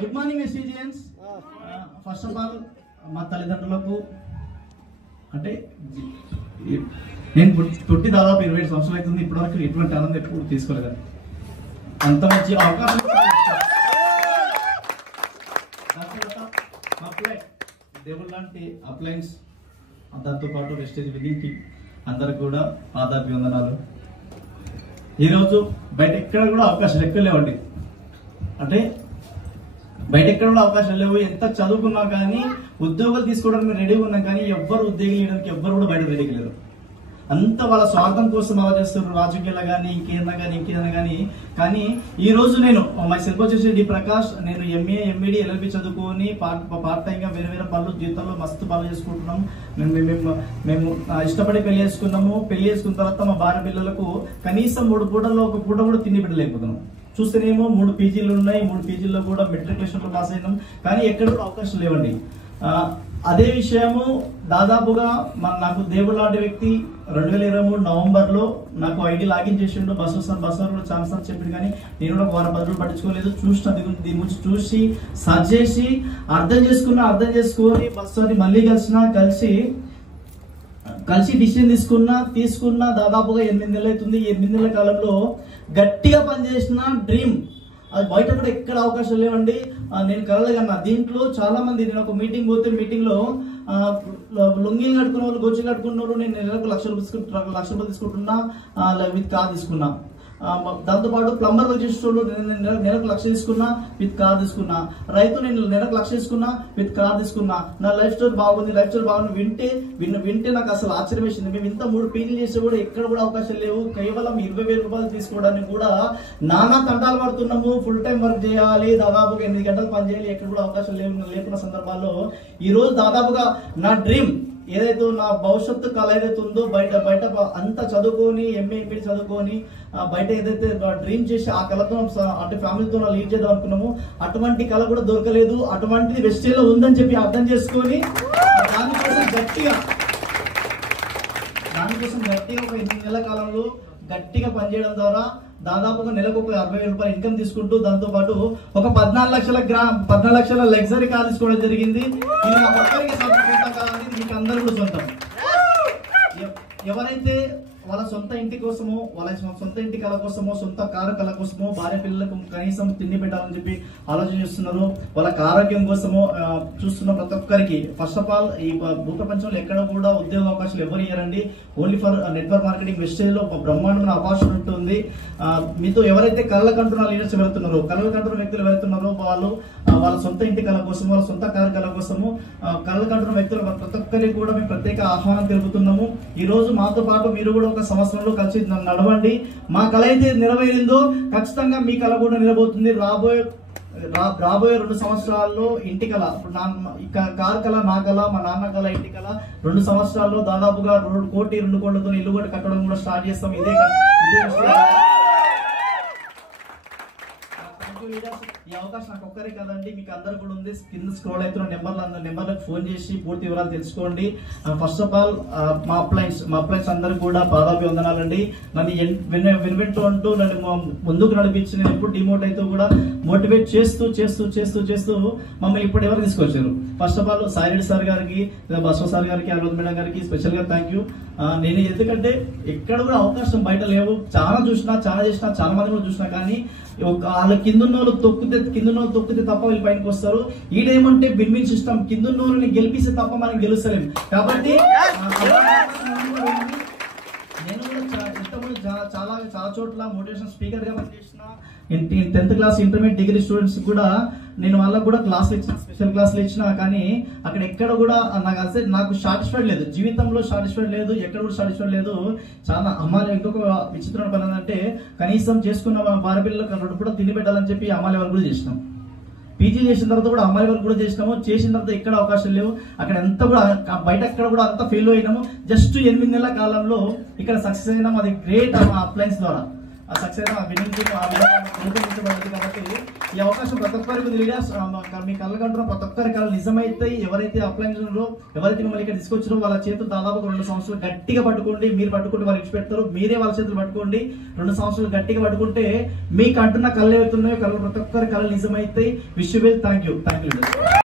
Good morning ఎస్టీజియన్స్. First of all మా తల్లిదండ్రులకు అంటే నేను పుట్టి దాదాపు 27 సంవత్సరాలు అవుతుంది. ఇప్పటివరకు ఎటువంటి ఆనందం ఎప్పుడు తీసుకోలేదు. అంత మంచి అవకాశం దేవుడు లాంటి అప్లయన్స్, దాంతోపాటు వెస్టేజ్ విధికి అందరికి కూడా పాదాభివందనాలు. ఈరోజు బయట ఎక్కడ కూడా అవకాశాలు ఎక్కువ లేవండి. అంటే బయట ఎక్కడ కూడా అవకాశాలు లేవు. ఎంత చదువుకున్నా కానీ ఉద్యోగాలు తీసుకోవడానికి రెడీగా ఉన్నాం, కానీ ఎవ్వరు ఉద్యోగం చేయడానికి ఎవ్వరు కూడా బయట రెడీగా లేరు. అంత వాళ్ళ స్వార్థం కోసం అలా చేస్తున్నారు, రాజకీయాలు కానీ ఇంకేదైనా కానీ ఈ రోజు నేను మై సెల్ఫ్ వచ్చేసి డి ప్రకాష్. నేను ఎంఏ ఎంఈడి ఎల్ఎల్బి చదువుకొని పార్ట్ టైం గా వేరే పనులు జీవితంలో మస్తు పనులు చేసుకుంటున్నాం. మేము ఇష్టపడి పెళ్లి చేసుకున్నాము. పెళ్లి చేసుకున్న తర్వాత మా భార్య పిల్లలకు కనీసం 3 పూటల్లో ఒక పూట కూడా తిండి పెట్టలేకపోతున్నాం. చూస్తేనేమో 3 పీజీలు ఉన్నాయి. 3 పీజీల్లో కూడా మెట్రికులేషన్ లో పాస్ అయినాం, కానీ ఎక్కడ కూడా అవకాశం లేవండి. అదే విషయము దాదాపుగా నాకు దేవుడు లాంటి వ్యక్తి 2023 నవంబర్లో నాకు ఐడి లాగిన్ చేసిండు. బస్సు కూడా చాలా సార్లు చెప్పిండు, కానీ నేను కూడా 10 రోజులు పట్టించుకోలేదు. దీని గురించి చూసి సర్చ్ చేసి అర్థం చేసుకొని బస్సు అని మళ్ళీ కలిసి డిసిజన్ తీసుకున్నా దాదాపుగా 8 నెలలు అవుతుంది. 8 నెలల కాలంలో గట్టిగా పనిచేసిన డ్రీమ్ అది బయట కూడా ఎక్కడ అవకాశం లేవండి. నేను కలగన్నా దీంట్లో చాలా మంది, నేను ఒక మీటింగ్ పోతే మీటింగ్ లో లొంగీలు కట్టుకున్న వాళ్ళు, గోచీలు కట్టుకున్న వాళ్ళు నేను నెలకు లక్ష రూపాయలు తీసుకుంటున్నా, విత్ కార్ తీసుకున్నా. దాంతోపాటు ప్లంబర్ వచ్చేటోళ్ళు నెలకు 1,00,000 తీసుకున్నా, విత్ కార్ తీసుకున్నా. రైతు నేను నెలకు 1,00,000 తీసుకున్నా, విత్ కార్ తీసుకున్నా. నా లైఫ్ స్టైల్ బాగుంది వింటే నాకు అసలు ఆశ్చర్యం వేసింది. మేము ఇంత 3 పీజీలు చేస్తే కూడా ఎక్కడ కూడా అవకాశం లేవు. కేవలం 20,000 రూపాయలు తీసుకోవడానికి కూడా నానా తంటాలు పడుతున్నాము. ఫుల్ టైం వర్క్ చేయాలి, దాదాపుగా 8 గంటలు పని చేయాలి. ఎక్కడ కూడా అవకాశం లేకున్న సందర్భాల్లో ఈ రోజు దాదాపుగా నా డ్రీమ్ ఏదైతే నా భవిష్యత్తు కళ ఏదైతే ఉందో బయట అంతా చదువుకొని ఎంఏ చదువుకొని బయట ఏదైతే డ్రీమ్ చేసి ఆ కళతో అంటే ఫ్యామిలీతో లీడ్ చేద్దాం అనుకున్నాము, అటువంటి కళ కూడా దొరకలేదు. అటువంటిది వెస్టేజ్లో ఉందని చెప్పి అర్థం చేసుకొని దానికోసం గట్టిగా ఒక 8 నెలల కాలంలో గట్టిగా పనిచేయడం ద్వారా దాదాపుగా నెలకు ఒక 60,000 రూపాయలు ఇన్కమ్ తీసుకుంటూ, దాంతో పాటు ఒక 14 లక్షల లగ్జరీ కార్ తీసుకోవడం జరిగింది. ఇది నా ఒక్కరికి సొంతం కాదని మీకు అందరూ కూడా సొంతం. ఎవరైతే వాళ్ళ సొంత ఇంటి కోసమో, వాళ్ళ సొంత ఇంటి కళ కోసమో, సొంత కారు కళ కోసమో, భార్య పిల్లలకు కనీసం తిండి పెట్టాలని చెప్పి ఆలోచన చేస్తున్నారు, వాళ్ళకి ఆరోగ్యం కోసమో చూస్తున్న ప్రతి ఒక్కరికి ఫస్ట్ ఆఫ్ ఆల్ ఈ భూప్రపంచంలో ఎక్కడ కూడా ఉద్యోగ అవకాశాలు ఎవరు ఇయ్యారండి. ఓన్లీ ఫర్ నెట్వర్క్ మార్కెటింగ్ వెస్టేజ్ లో బ్రహ్మాండమైన అవకాశం ఉంటుంది. మీతో ఎవరైతే కళలు కంటున్న లీడర్స్ ఎవరుతున్నారో, కళలు కంటున్న వ్యక్తులు ఎవరుతున్నారో వాళ్ళు వాళ్ళ సొంత ఇంటి కళ కోసము, వాళ్ళ సొంత కారు కళ కోసము కళలు కంటున్న వ్యక్తులు ప్రతి ఒక్కరికి కూడా మేము ప్రత్యేక ఆహ్వానం తెలుపుతున్నాము. ఈ రోజు మాతో పాటు మీరు కూడా ఒక సంవత్సరంలో కలిసి నడవండి. మా కళ అయితే నెరవేరిందో ఖచ్చితంగా మీ కళ కూడా నిలబోతుంది. రాబోయే 2 సంవత్సరాల్లో ఇంటి కళ, కారు కళ నా కళ, మా నాన్న కళ ఇంటి కళ 2 సంవత్సరాల్లో దాదాపుగా 1 కోటి 2 కోట్లతో ఇల్లు కూడా కట్టడం కూడా స్టార్ట్ చేస్తాం. ఇదే ఈ అవకాశం నాకు ఒక్కరే కదండి, మీకు అందరు కూడా ఉంది. కింద స్క్రోల్ అవుతున్న నెంబర్లకు ఫోన్ చేసి పూర్తి వివరాలు తెలుసుకోండి. ఫస్ట్ ఆఫ్ ఆల్ మా అప్లయన్స్ అందరికి కూడా పాదాభివందనాలండి. నన్ను వినబెట్టు అంటూ నన్ను ముందుకు నడిపించి నేను ఎప్పుడు డిమోట్ అయితే కూడా మోటివేట్ చేస్తూ మమ్మల్ని ఇప్పుడు ఎవరు తీసుకొచ్చారు. First of all Saireddy sir గారికి, బసవ సార్ గారికి, అరవింద్ మేడం గారికి స్పెషల్ గా థ్యాంక్ యూ. నేను ఎందుకంటే ఎక్కడ కూడా అవకాశం బయట లేవు. చాలా చేసినా చాలా మంది కూడా చూసినా, కానీ వాళ్ళ కిందున్నోళ్ళు తొక్కితే తప్ప వీళ్ళు బయటకు వస్తారు. ఈడేమంటే బిన్మిన్ సిస్టమ్, కిందున్నోళ్ళని గెలిపిస్తే తప్ప మనం గెలుస్తలేం. కాబట్టి నేను కూడా ఇంతకుముందు చాలా చోట్ల మోటివేషన్ స్పీకర్ గా పనిచేసిన 10th class intermediate degree students కూడా నేను వాళ్ళకు కూడా క్లాసులు ఇచ్చిన, స్పెషల్ క్లాసులు ఇచ్చిన, కానీ అక్కడ ఎక్కడ కూడా నాకు సాటిస్ఫైడ్ లేదు. జీవితంలో సాటిస్ఫైడ్ లేదు, ఎక్కడ కూడా సాటిస్ఫైడ్ లేదు. చాలా అమ్మాయిలు ఇంకొక విచిత్రమైన పని ఏంటంటే కనీసం చేసుకున్న భార్య పిల్లలకు 2 కూడా తిండి పెట్టాలని చెప్పి అమ్మాయిల వరకు కూడా చేసినాం. పీజీ చేసిన తర్వాత కూడా అమ్మాయి వరకు కూడా చేసినాము. చేసిన తర్వాత ఎక్కడ అవకాశం లేవు. అక్కడ ఎంత కూడా బయట ఎక్కడ కూడా అంతా ఫెయిల్ అయినాము. జస్ట్ 8 నెలల కాలంలో ఇక్కడ సక్సెస్ అయినాము. అది గ్రేట్ అప్లయన్స్ ద్వారా. సక్సెస్ విన్నింగ్ టీమ్ రూపొందించబడింది. కాబట్టి ఈ అవకాశం ప్రతి ఒక్కరికి తెలియగా మీ కళ్ళకంటున్న ప్రతి ఒక్కరి కళ నిజమైతే ఎవరైతే అప్లైన్స్ ఎవరైతే మిమ్మల్ని ఇక్కడ తీసుకొచ్చారో వాళ్ళ చేతులు దాదాపు 2 సంవత్సరాలు గట్టిగా పట్టుకోండి. మీరు పట్టుకుంటే వాళ్ళు ఇచ్చి పెడతారు, మీరే వాళ్ళ చేతులు పట్టుకోండి. 2 సంవత్సరాలు గట్టిగా పట్టుకుంటే మీకు అంటున్న కళ్ళు ఏవైతున్నాయో కళ్ళు ప్రతి ఒక్కరి కళ నిజమైతే. Wish you well. Thank you.